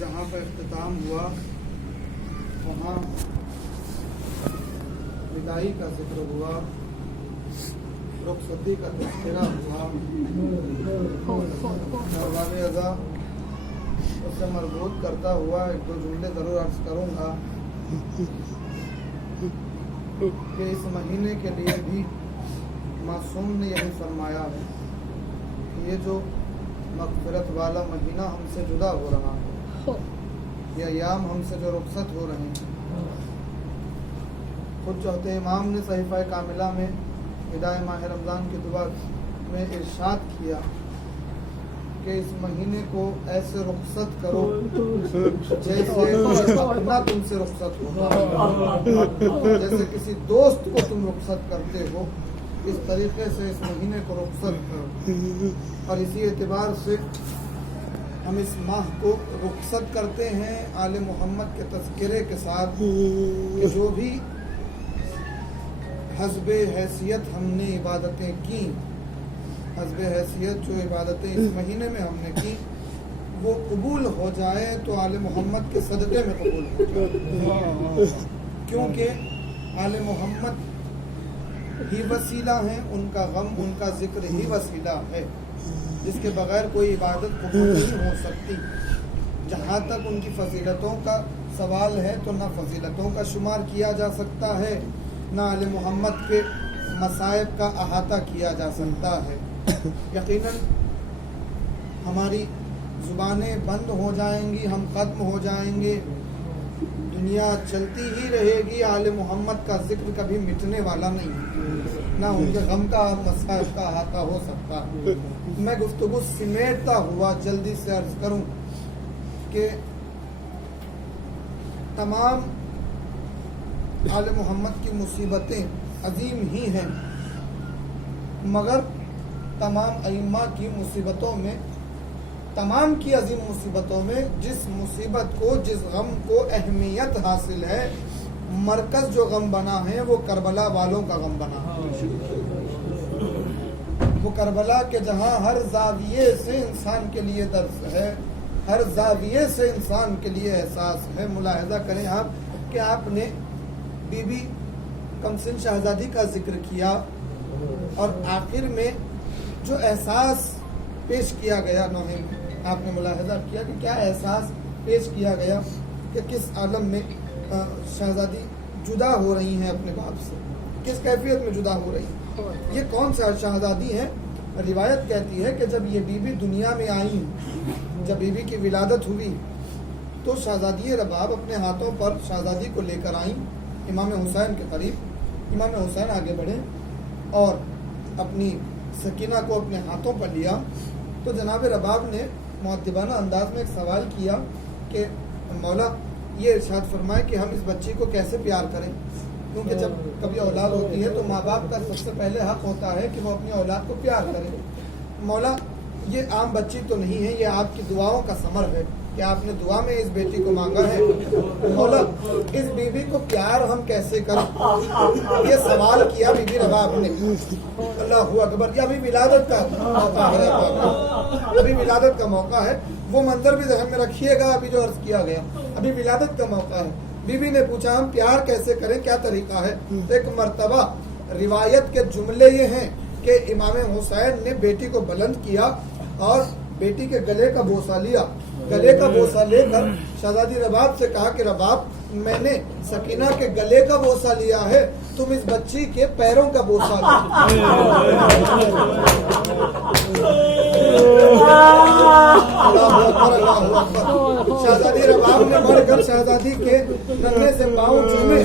जहाँ पर इख्तिताम हुआ वहाँ विदाई का जिक्र हुआ, रुखसती का तज़किरा हुआ। नवाब अज़ा उससे मरबूत करता हुआ एक दो जुमले ज़रूर अर्ज़ करूँगा कि इस महीने के लिए भी मासूम ने यही फरमाया है कि ये जो मग़फ़िरत वाला महीना हमसे जुदा हो रहा है, ये अयाम हमसे जो रुखसत हो रहे हैं, खुद चौथे इमाम ने सहीफ़ा कामिला में हिदाय माह रमज़ान की दुआ में इरशाद किया कि इस महीने को ऐसे रुखसत करो जैसे अपना तुमसे रुखसत होगा, जैसे किसी दोस्त को तुम रुखसत करते हो, इस तरीके से इस महीने को रुखसत करो। और इसी एतबार से हम इस माह को रुखसत करते हैं आले मोहम्मद के तज़किरे के साथ कि जो भी हस्बे हैसियत हमने इबादतें की, हस्बे हैसियत जो इबादतें इस महीने में हमने की वो कबूल हो जाए तो आले मोहम्मद के सदक़े में कबूल हो जाए, क्योंकि आले मोहम्मद ही वसीला हैं, उनका गम उनका जिक्र ही वसीला है, जिसके बगैर कोई इबादत कबूल नहीं हो सकती। जहाँ तक उनकी फजीलतों का सवाल है तो ना फजीलतों का शुमार किया जा सकता है, ना आले मोहम्मद के मसाइब का अहाता किया जा सकता है। यकीनन हमारी ज़ुबानें बंद हो जाएंगी, हम ख़त्म हो जाएंगे, दुनिया चलती ही रहेगी, आले मोहम्मद का जिक्र कभी मिटने वाला नहीं है, ना उनके गम का मसाइब का अहाता हो सकता है। मैं गुफ्तगू सिमेटता हुआ जल्दी से अर्ज़ करूं कि तमाम आले मोहम्मद की मुसीबतें अजीम ही हैं, मगर तमाम अइम्मा की मुसीबतों में, तमाम की अजीम मुसीबतों में जिस मुसीबत को, जिस गम को अहमियत हासिल है, मरकज़ जो गम बना है वो करबला वालों का गम बना है। वो करबला के जहाँ हर जाविये से इंसान के लिए दर्द है, हर जाविये से इंसान के लिए एहसास है। मुलाहिज़ा करें आप कि आपने बीबी कमसिन शहजादी का जिक्र किया और आखिर में जो एहसास पेश किया गया नोहे में, आपने मुलाहिज़ा किया कि क्या एहसास पेश किया गया कि किस आलम में शहजादी जुदा हो रही हैं अपने बाप से, किस कैफियत में जुदा हो रही हैं। ये कौन सा शहजादी है? रिवायत कहती है कि जब ये बीबी दुनिया में आई, जब बीबी की विलादत हुई तो शहजादी रबाब अपने हाथों पर शहजादी को लेकर आई इमाम हुसैन के करीब। इमाम हुसैन आगे बढ़े और अपनी सकीना को अपने हाथों पर लिया तो जनाब रबाब ने मुअद्दिबाना अंदाज में एक सवाल किया कि मौला ये इरशाद फरमाए कि हम इस बच्ची को कैसे प्यार करें, क्योंकि जब कभी औलाद होती है तो माँ बाप का सबसे पहले हक होता है कि वो अपनी औलाद को प्यार करें। मौला ये आम बच्ची तो नहीं है, ये आपकी दुआओं का समर है कि आपने दुआ में इस बेटी को मांगा है। मौला इस बीवी को प्यार हम कैसे करें, ये सवाल किया बीबी रबाब ने। अल्लाहु अकबर। ये अभी विलादत का मौका है, अभी विलादत का मौका है, वो मंजर भी ज़हन में रखिएगा। अभी जो अर्ज किया गया अभी विलादत का मौका है। बीबी ने पूछा हम प्यार कैसे करें, क्या तरीका है? तो एक मर्तबा रिवायत के जुमले ये हैं कि इमाम हुसैन ने बेटी को बुलंद किया और बेटी के गले का बोसा लिया। गले का बोसा लेकर शहजादी रबाब से कहा कि रबाब मैंने सकीना के गले का बोसा लिया है, तुम इस बच्ची के पैरों का बोसा लो। शहजादी रबाब ने बढ़कर शहजादी के नन्हे से पाँव चूमे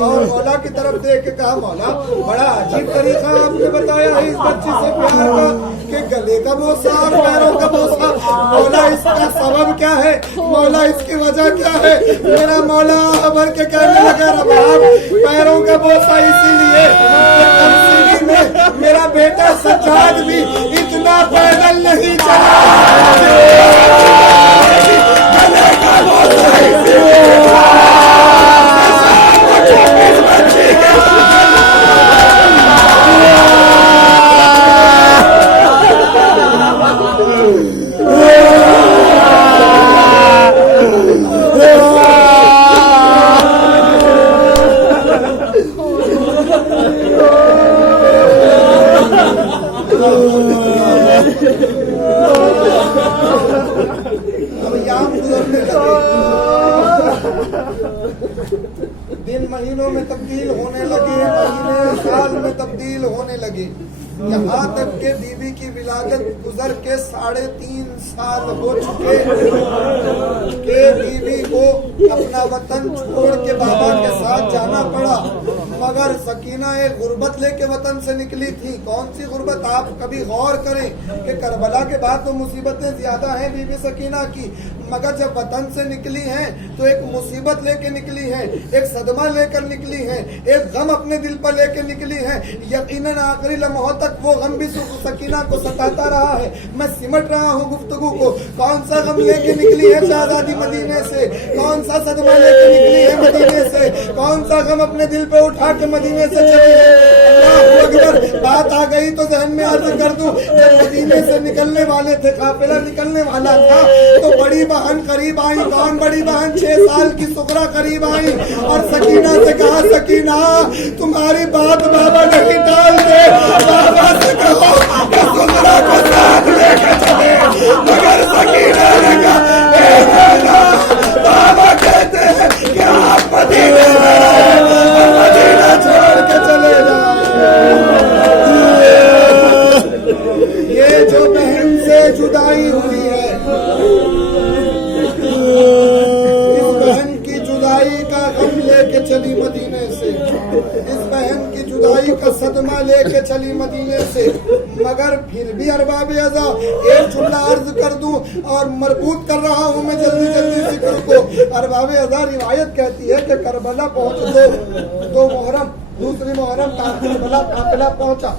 और मौला की तरफ देख के कहा मौला बड़ा अजीब तरीका आपने बताया है इस बच्ची से प्यार का कि गले का बोसा और पैरों का बोसा। मौला इसका सबब क्या है, मौला इसकी वजह क्या है? मेरा मौला भर के कहने लगा रबाब पैरों का बोसा इसीलिए में मेरा बेटा सज्जाद भी इतना पैदल नहीं चला। अब याम गुजरने लगे, दिन महीनों में तब्दील होने लगे, महीने साल में तब्दील होने लगे। यहाँ तक के बीबी की विलादत गुजर के 3.5 साल हो चुके के बीबी को अपना वतन छोड़ के बाबा के साथ जाना पड़ा। मगर सकीना एक गुर्बत लेके वतन से निकली थी। कौन सी गुर्बत? आप कभी गौर करें कि करबला के बाद तो मुसीबतें ज्यादा हैं बीबी सकीना की, मगर जब वतन से निकली हैं तो एक मुसीबत लेके निकली है, एक सदमा लेकर निकली है, एक गम अपने दिल पर लेके निकली है। यकीनन आखिरी लम्हों तक वो गम भी सकीना को सताता रहा है। मैं सिमट रहा हूँ गुफ्तगू को। कौन सा गम लेके निकली है शहजादी मदीने से? कौन सा सदमा लेके निकली है मदीने से? कौन सा गम अपने दिल पे उठा के मदीने से चली है? अल्लाह अकबर। बात आ गई तो जहन में अर्ज कर दूं, जब मदीने से निकलने वाले थे, काफिला निकलने वाला था, तो बड़ी बहन करीब आई। कौन बड़ी बहन? 6 साल की सुगरा करीब आई और सकीना से कहा, सकीना तुम्हारी बात बाबा नहीं टालते, बाबा से कहो कि सुगरा को साथ लेकर चले। मगर सकीना ने कहा, बाबा कहते हैं कि आप मदीने मदीना छोड़ के चले जाए। ये जो बहन से जुदाई हुई है, इस बहन की जुदाई का गम लेके चली मदीने से, इस बहन की जुदाई का सदमा लेके चली मदीने से। मगर फिर भी अरबाब अज़ा एक जुमला अर्ज कर दूं और मरबूत कर रहा हूं मैं जल्दी जल्दी जिक्र को। अरबाब अज़ा रिवायत कहती है कि करबला पहुंच दो मुहर्रम, दूसरी मुहर्रम करबला काफिला पहुंचा।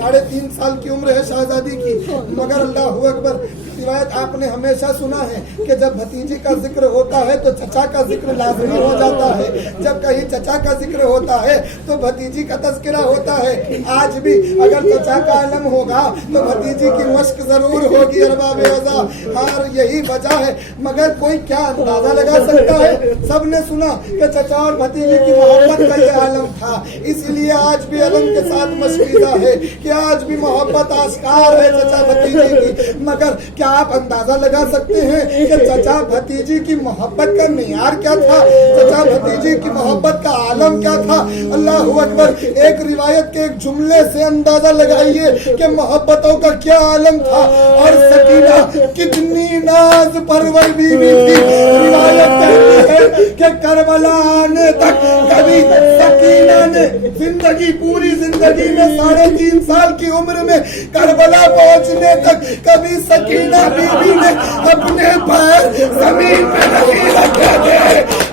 3.5 साल की उम्र है शहजादी की, मगर अल्लाह अकबर। रिवायत आपने हमेशा सुना है कि जब भतीजी का जिक्र होता है तो चचा का जिक्र लाजमी हो जाता है, जब कहीं चचा का जिक्र होता है तो भतीजी का तज़किरा होता है। आज भी अगर चचा का आलम होगा तो भतीजी की मश्क जरूर होगी अरबाब अज़ा। और यही वजह है। मगर कोई क्या अंदाजा लगा सकता है? सबने सुना कि चचा और भतीजी की मोहब्बत का ये आलम था, इसलिए आज भी आलम के साथ मशकीदा है कि आज भी मोहब्बत आश्कार है चचा भतीजी की। मगर क्या आप अंदाजा लगा सकते हैं कि चचा भतीजी की मोहब्बत का मियार क्या था? चचा भतीजी की मोहब्बत का आलम क्या था? अल्लाह अकबर। एक रिवायत के एक जुमले से अंदाजा लगाइए कि मोहब्बतों का क्या आलम था। और सकीना कितनी नाज परवर बीवी थी। रिवायत कहती है कि करबला आने तक कभी सकीना ने जिंदगी, पूरी जिंदगी में 3.5 साल की उम्र में करबला पहुंचने तक कभी सकीना बीबी ने अपने पैर जमीन पे नहीं रखे थे।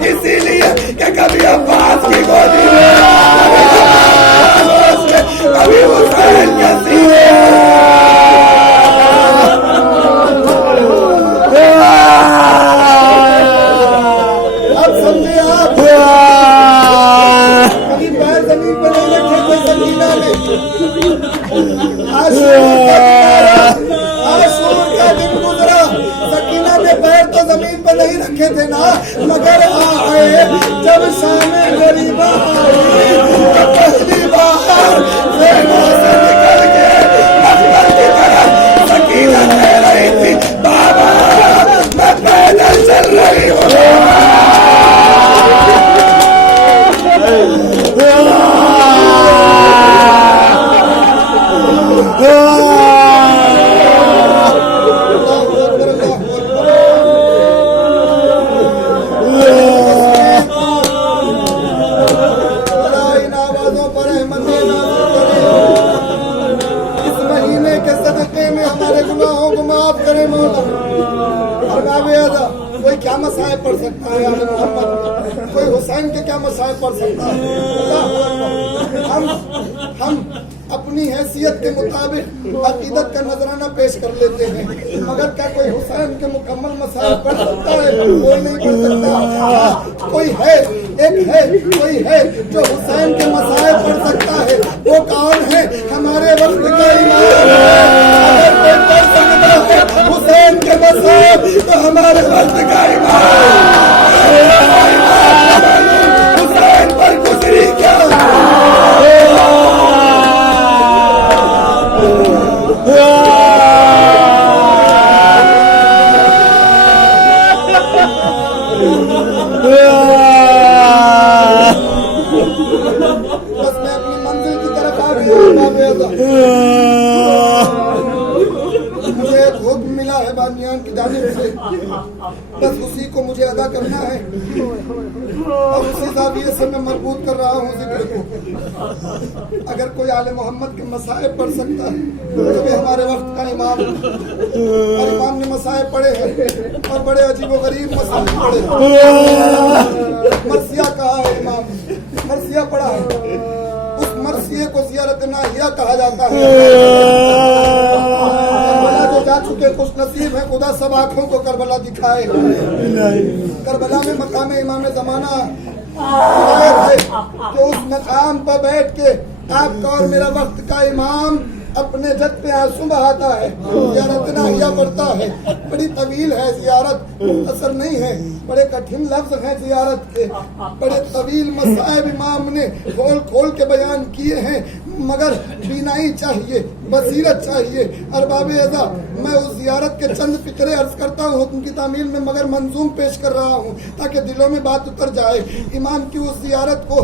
इसीलिए कि कभी अब्बास की गोदी में, कभी हुसैन के सीने। अब समझे आप, कभी पैर जमीन पे नहीं रखे थे सकीना ने। सकीना ने पैर तो जमीन पर नहीं रखे थे ना, मगर आए जब सामने गरीबा आई तो पहली बार जेबों से निकल के मखमल की तरफ सकीना कह रही थी, बाबा मैं पैदल चल रही हूँ। कोई क्या मसाइब पढ़ सकता है? कोई हुसैन के क्या मसाइब पढ़ सकता है? हम अपनी हैसियत के मुताबिक अकीदत का नजराना पेश कर लेते हैं, मगर क्या कोई हुसैन के मुकम्मल मसाइब पढ़ सकता है? कोई नहीं पढ़ सकता। कोई है, कोई है जो हुसैन के मसाइब पढ़ सकता है। वो कौन है? हमारे वक्त का इमाम। अगर कोई पढ़ सकता है हुसैन के मसाइब तो हमारे वक्त का इमाम। हुसैन पर गुजरी क्या बस मैं अपनी मंजिल की तरफ आ गया हूँ बाबे अज़ा। मुझे एक हुक्म मिला है बानियान की जानिब से, बस उसी को मुझे अदा करना है और उसी ज़ाविये से मैं मरबूत कर रहा हूँ जिक्र को। अगर कोई आले मोहम्मद के मसाइब पढ़ सकता है तो भी हमारे वक्त का इमाम, और इमाम ने मसाइब पढ़े हैं और बड़े अजीब व गरीब मसाइब पढ़े हैं। मरसिया कहा है इमाम, मरसिया पढ़ा है, उस मरसिये को ज़ियारत नाहिया कहा जाता है। करबला जो जा चुके खुश नसीब है, खुदा सब आँखों को करबला दिखाए। करबला में मकाम इमाम ज़माना है कि उस मकाम पर बैठ के आपका और मेरा वक्त का इमाम अपने जद पे आंसू बहाता है, ज़ियारत नाहिया पढ़ता है। बड़ी तवील है ज़ियारत, मुख्तसर नहीं है, बड़े कठिन लफ्ज हैं ज़ियारत के, बड़े तवील मसाइब इमाम ने खोल खोल के बयान किए हैं, मगर बीनाई चाहिए, बसीरत चाहिए। अरबाब अज़ा, मैं उस ज़ियारत के चंद फिक्रे अर्ज करता हूँ हुक्म की तामील में, मगर मंजूम पेश कर रहा हूँ ताकि दिलों में बात उतर जाए। इमाम की उस ज़ियारत को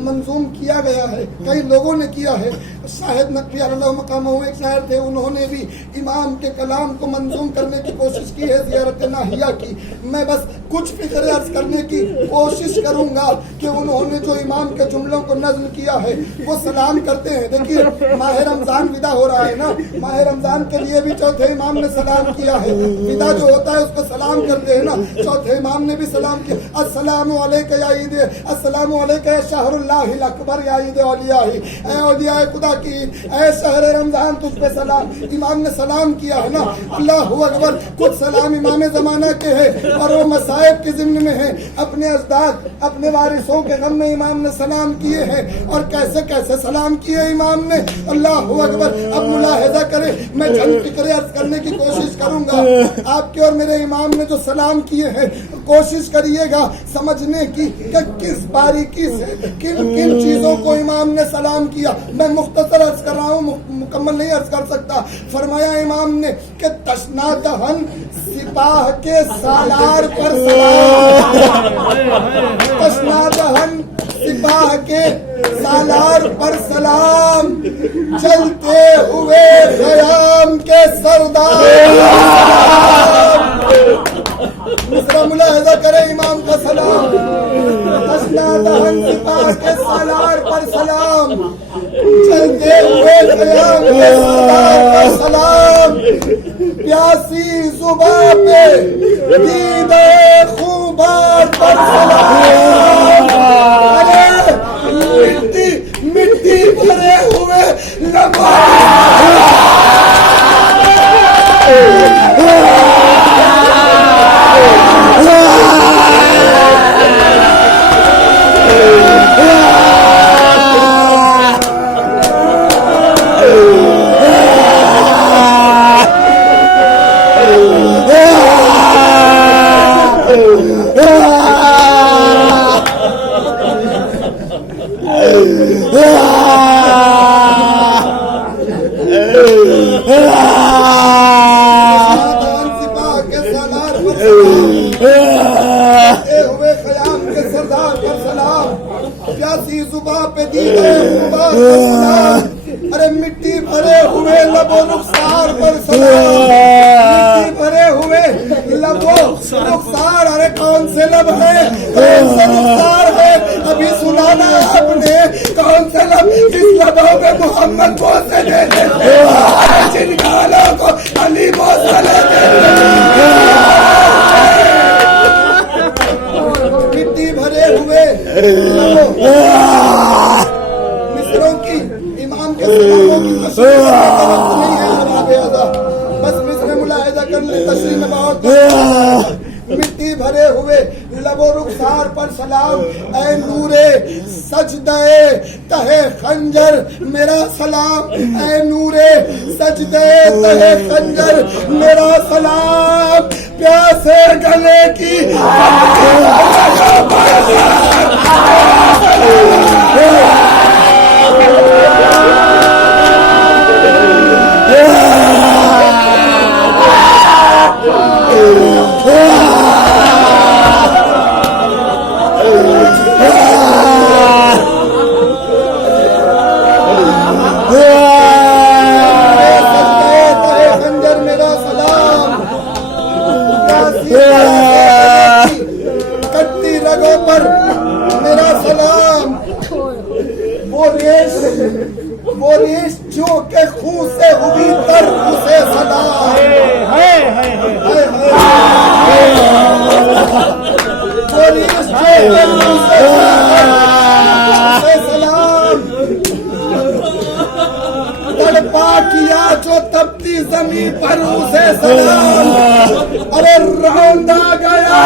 मंजूम किया गया है, कई लोगों ने किया है। शाहिद नकवी अल्लाह मकामहू एक शायर थे, उन्होंने भी इमाम के कलाम को मंजूम करने की कोशिश की है ज़ियारत नाहिया की। मैं बस कुछ फिक्रे अर्ज करने की कोशिश करूंगा कि उन्होंने जो इमाम के जुमलों को नज़्म किया है वो सलाम करते हैं। देखिए माह रमजान विदा हो रहा है ना, माह रमजान के लिए भी चौथे इमाम ने सलाम किया है। विदा जो होता है उसको सलाम करते हैं ना, चौथे इमाम ने भी सलाम किया। अस्सलामु अलैका या ईद, अस्सलामु अलैका या शहरुल्लाहिल अकबर या ईद औलिया ही, ऐ औलिया खुदा की, ऐ शहर रमजान तुझ पे सलाम। इमाम ने सलाम किया है ना, अल्लाहु अकबर। कुछ सलाम इमाम ज़माना के हैं और वो मसाइब के ज़िम्न में है। अपने अजदाद, अपने वारिसों के गम में इमाम ने सलाम किए हैं, और कैसे कैसे सलाम किए इमाम ने, अल्लाहु अकबर। अब मुलाहिजा करें, मैं चंद फिक्रे अर्ज करने की कोशिश करूंगा। आपके और मेरे इमाम ने जो सलाम किए हैं, कोशिश करिएगा समझने की कि किस बारीकी से किन किन चीजों को इमाम ने सलाम किया। मैं मुख्तसर अर्ज कर रहा हूँ, मुकम्मल नहीं अर्ज कर सकता। फरमाया इमाम ने कि तशना दहन सिपाह के सालार पर सलाम, तशना दहन सिपाह के सालार पर सलाम, चलते हुए ख़याम के सरदार। दूसरा मुलाहिजा करें इमाम का सलाम, तशना दहन सिपाह के सालार पर सलाम, चलते हुए ख़याम के सरदार पर सलाम, प्यासी ज़ुबां पे दीदे खूबार पर सलाम। अरे मिट्टी मिट्टी भरे हुए लबों हुए ख़याम के सरदार पर सलाम, प्यासी ज़ुबां पे दीदे खूबार पर सलाम। अरे मिट्टी भरे हुए लबो रुखसार पर सलाम, मिट्टी भरे हुए लबो रुखसार। अरे कौन से लब है, कौन से रुखसार है, अभी सुनाना आपने। कौन से लब, जिस लबों पे मोहम्मद बोसे देते थे, जिन गालों को अली बोसे देते थे। मिट्टी भरे हुए मिस्रों की इमाम के सलामों की नहीं है अरबाब अज़ा। बस मिस्र मुलाहिजा कर ले, तशरीह में बहुत मिट्टी भरे हुए लबो रुखसार पर सलाम, ऐ नूरे सजदे तहे खंजर मेरा सलाम, ऐ नूरे सजदे तहे खंजर मेरा सलाम, प्यासे गले की जमीन पर उसे सलाम, अरे रौंदा गया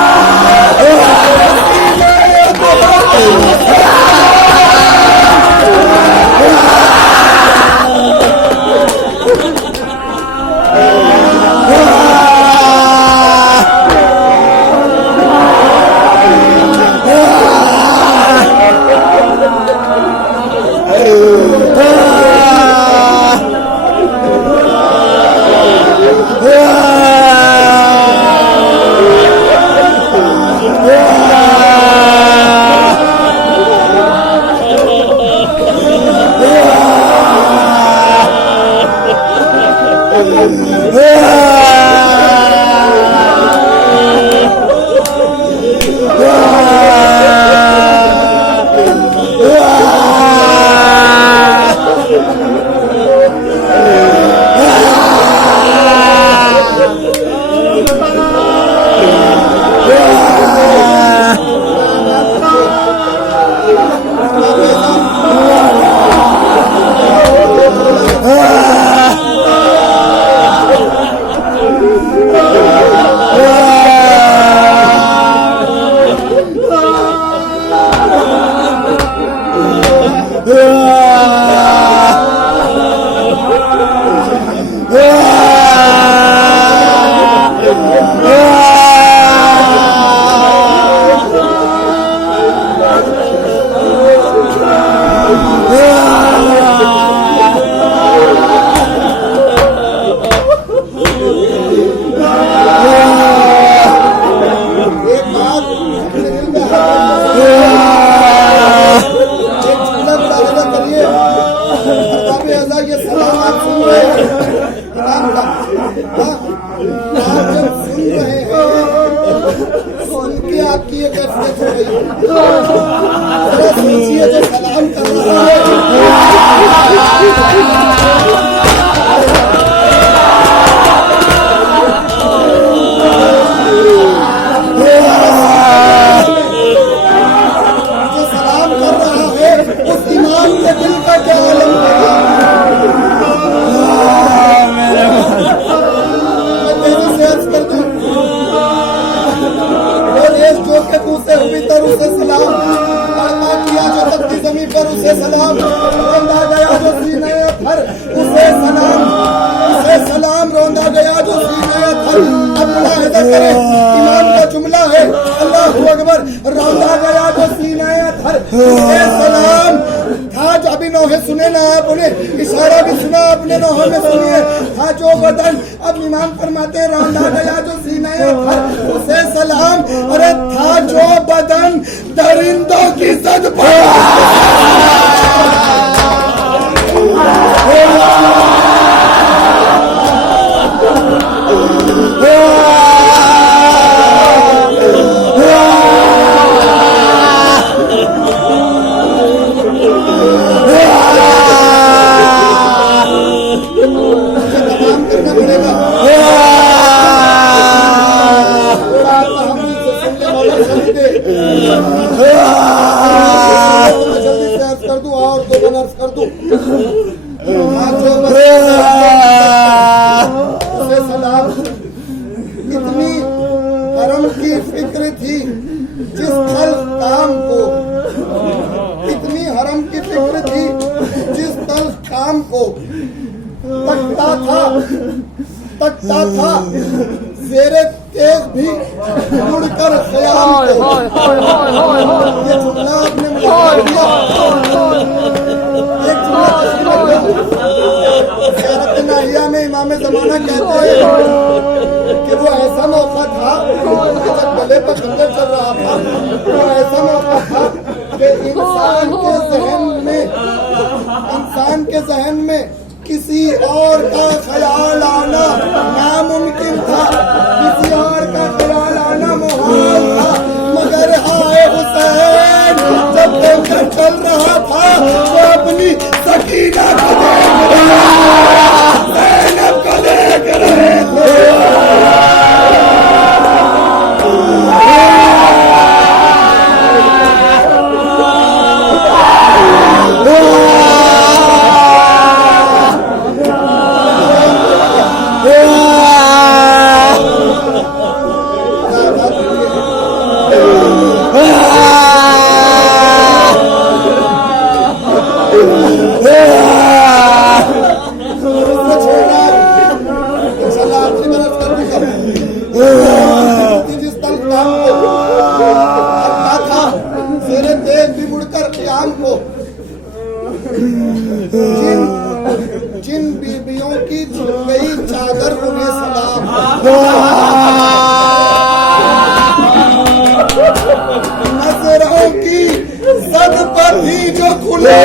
इमाम का जुमला है, अल्लाहु अकबर, रौंदा गया जो सीना थर उसे सलाम था जो अभी नौहे सुने ना आपने, इशारा भी सुना अपने नौहे में सुनिए, था जो बदन, अब इमाम फरमाते रौंदा गया जो सीना थर उसे सलाम, अरे था जो बदन दरिंदों की सद इतनी हरम की फिक्र थी जिस थल काम को, इतनी हरम की फिक्र थी जिस तल काम को तकता था जेरे तेज भी मुड़कर ख्याल को। ये जुमला आपने मुझे दिया, एक जुमला में इमाम ज़माना कहते हैं कि वो ऐसा मौका था कि जब गले पर खंजर चल रहा था, वो ऐसा मौका था कि इंसान के जहन में किसी और का ख्याल आना नामुमकिन था, किसी और का ख्याल आना मुहाल था, मगर आए हुसैन जब खंजर चल रहा था वो अपनी सकीना को देख ज़ैनब को देख रहे थे। पर उन्हें सलाम। नजरों की जद पर ही जो खुले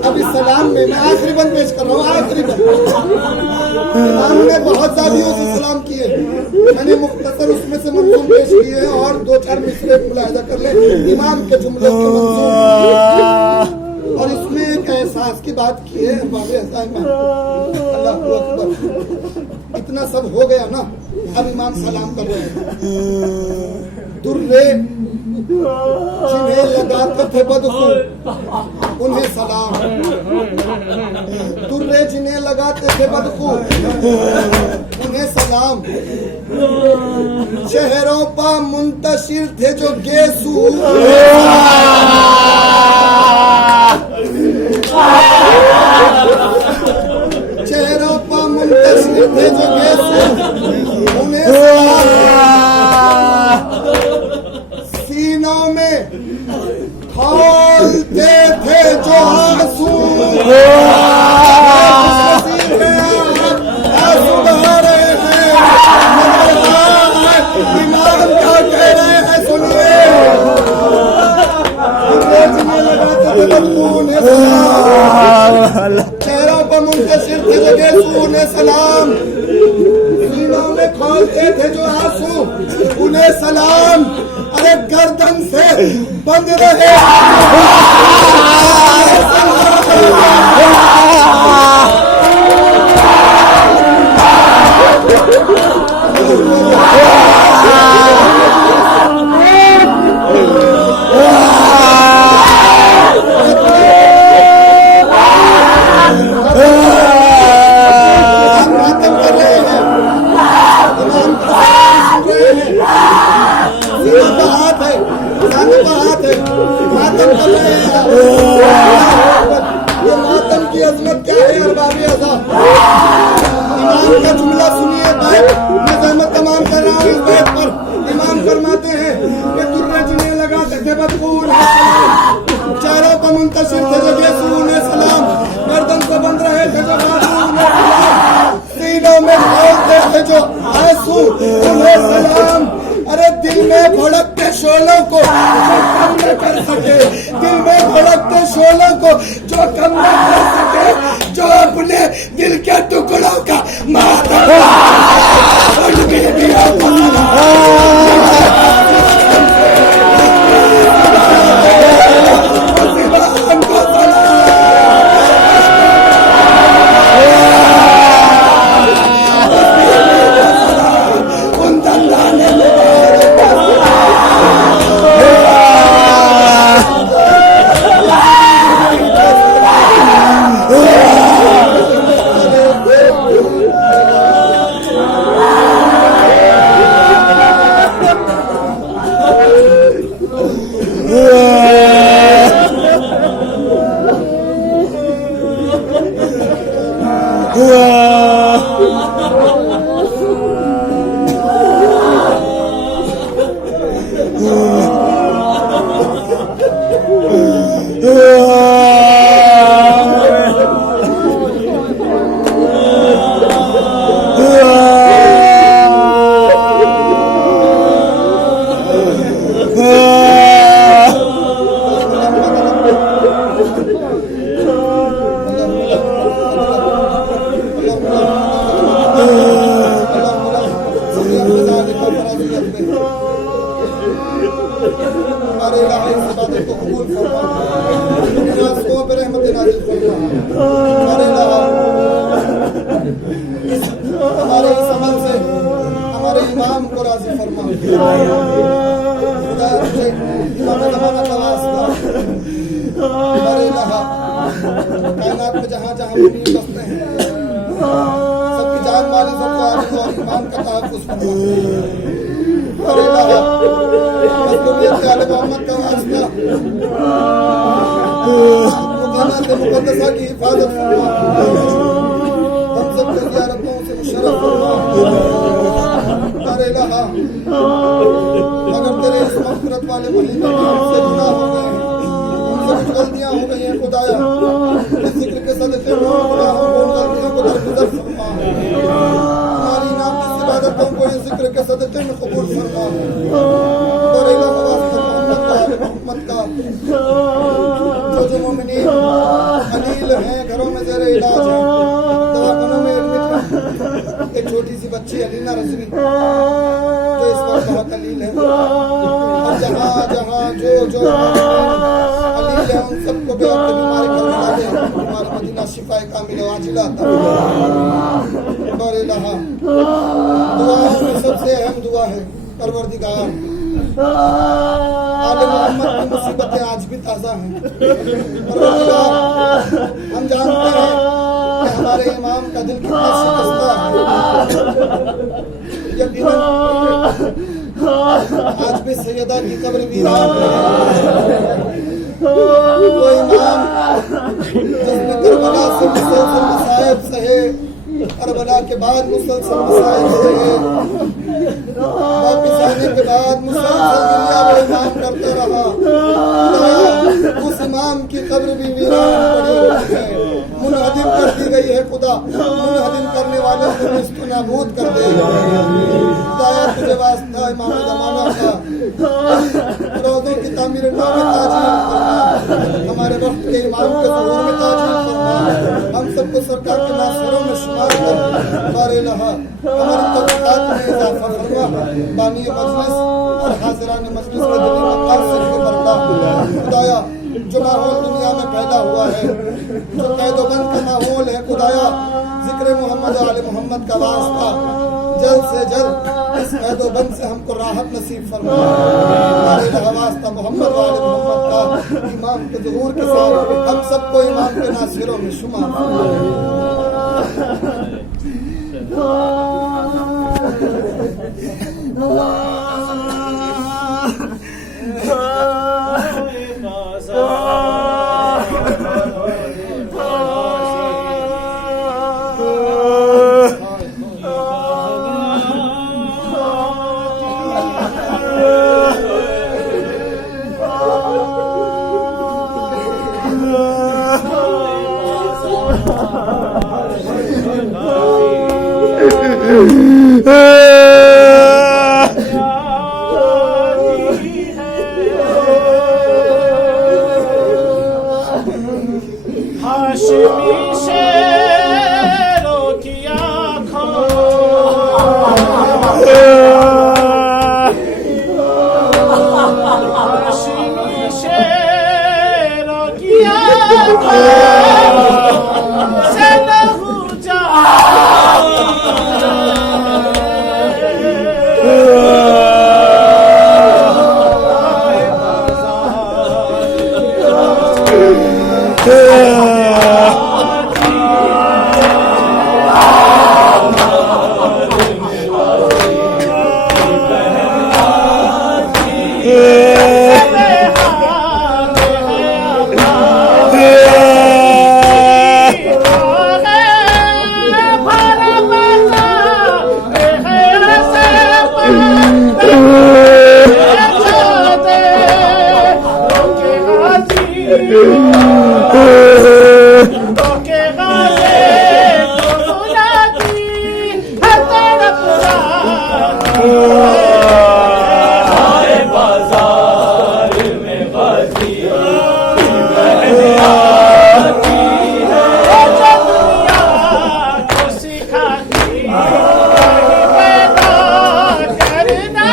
अभी सलाम में मैं आखिरी बंद पेश कर रहा हूँ। आखिरी बंद हमने बहुत सादियों से सलाम किए, मैंने मुख्तसर उसमें से मंजूम पेश किए और 2-4 मिसरे मुलाहिजा कर ले इमाम के जुमले के मंजूम। और इसमें एक एहसास की बात की है बाबे अल्लाह अकबर। इतना सब हो गया ना, अब इमाम सलाम कर रहे हैं। दुर्रे जिन्हें लगाते थे बदखू उन्हें सलाम। दुर्रे जिन्हें लगाते थे बदखू उन्हें सलाम। शहरों पर मुंतशिर थे जो गेसू चेहरों पर मुंतशिर थे जो गेसू उन्हें सलाम। सीनों में खोलते थे जो आंसू आंसू बहा रहे हैं। इमाम क्या कह रहे हैं सुनिए। चेहरों पर मुंतशिर थे जो गेसू उन्हें सलाम। सीनों में खोलते थे जो आंसू उन्हें सलाम। अरे गर्दन से बंद रहे ये मातम की अजमत क्या है। अरबाब इमाम का जुमला सुनिए भाई, मैं जहमत तमाम कर रहा हूँ इस बात पर। इमाम फरमाते हैं कि दुर्रे जिन्हें लगाते थे बदखू चारों पर मुंतशिर थे जो गेसू उन्हें सलाम। गर्दन से बंद रहे थे जो बाजू उन्हें सलाम। सीनों में खोलते थे जो आंसू उन्हें सलाम। अरे दिल में भड़कते शोलों को जो कम न कर सके, दिल में भड़कते शोलों को जो कम न कर सके, जो अपने दिल के टुकड़ों का मातम उनके दिया अज़ियत में हमारे इलाही इस इबादत को कबूल फरमा, इन आंसुओं पे रहमत नाज़िल फरमा। हमारे इलाहा हमारे इस अमल से हमारे इमाम को राज़ी फरमा। खुदा तुझे इमाम ज़माना का वास्ता, हमारे इलाहा कायनात में जहाँ जहाँ मुनीब बसते हैं सबकी जान माली सबको आलिम और ईमान का तहफ़्फ़ुज़ फरमा। हमारे इलाहा मज़लूमियत आले मोहम्मद का वास्ता, मुक़द्दसात मुक़द्दसा की हिफाज़त फरमा। हम सबको ज़ियारतों से मुशर्रफ फरमा। हमारे इलाहा अगर तेरे इस मग़फ़िरत वाले महीने में हमसे गुनाह हो गए हैं, हमसे कुछ गलतियाँ हो गई हैं खुदाया, इस ज़िक्र के सदक़े में गुनाहों को उन गलतियों को दरगुज़र फरमा। हमारी नाम की इबादतों को इस ज़िक्र के सदक़े में कबूल फरमा। हमारे इलाहा वास्ते मोहम्मद का आले मोहम्मद का जो मोमिनीन अलील हैं, घरों में ज़ेर इलाज हैं, दवाखानों में एडमिट हैं, एक छोटी सी बच्ची अलीना रज़वी जो इस वक्त बहुत अलील है, और जहाँ जहाँ जो जो अलील है उन सबको भी आपके बीमारी का मिला दे। हमारे मदीना शिफाए कामिल वाजिला अता फरमा। हमारे इलाहा दुआओं में सबसे अहम दुआ है परवरदिगार आले मोहम्मद की मुसीबतें आज भी ताज़ा हैं। परवरदिगार हम जानते हैं कि हमारे इमाम का दिल कितना शिकस्ता है। यकीनन आज भी सैयदा की कब्र वीरान है। वो इमाम जिसने करबला से मुसलसल मसाइब सहे, करबला के बाद मुसलसल मसाइब सहे, वापिस आने के बाद मुसलसल दुनिया में इमाम करता रहा। उस इमाम की कब्र भी वीरान पड़ी हुई है, मुनहदिम कर दी गई है। खुदा मुनहदिम करने वाले को निस्त नाबूद कर दे। खुदाया तुझे वास्ता इमाम ज़माना का रोज़ों की तामीर में ताजील फरमा। हमारे वक्त के इमाम के ज़ुहूर में ताजील फरमा। हम सबको सरकार के नासिरों में शुमार कर। हमारे इलाहा हमारी तौक़ीक़ात में इज़ाफ़ा फरमा। बानी मजलिस और हाज़िरान मजलिस के दिली मक़ासिद को बरकत। खुदाया जो माहौल दुनिया में पैदा हुआ है, जो कैदोबंद का माहौल है, खुदाया जिक्र मोहम्मद और आले मोहम्मद का वास्ता जल्द से जल्द इस कैदोबंद से हमको राहत नसीब फरमा। हमारे वास्ता मोहम्मद और आले मोहम्मद का इमाम के ज़ुहूर के साथ हम सबको इमाम के नासिरों में शुमार फरमा। करना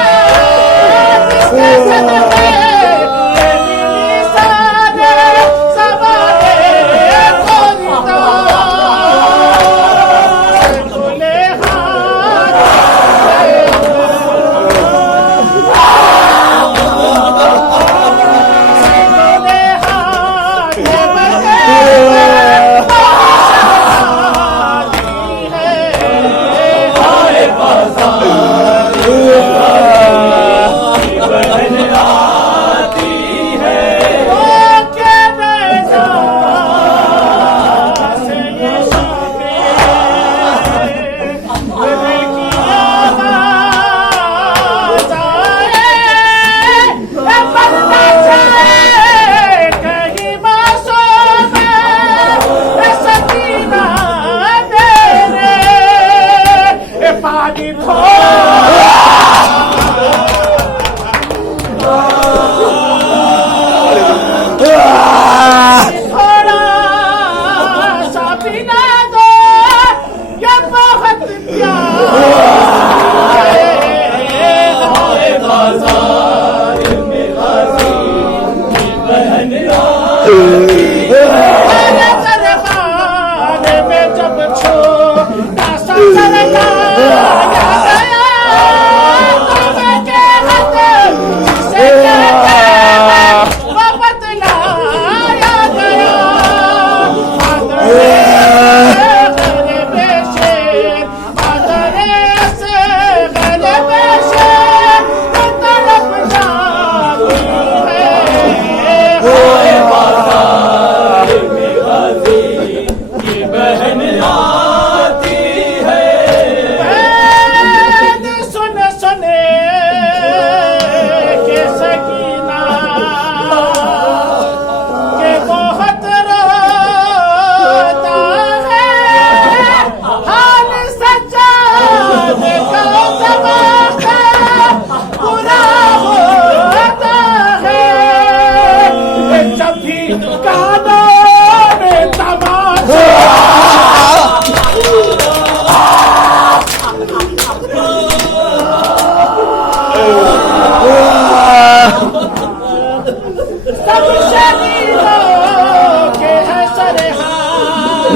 सब शरीरों के है सरहार,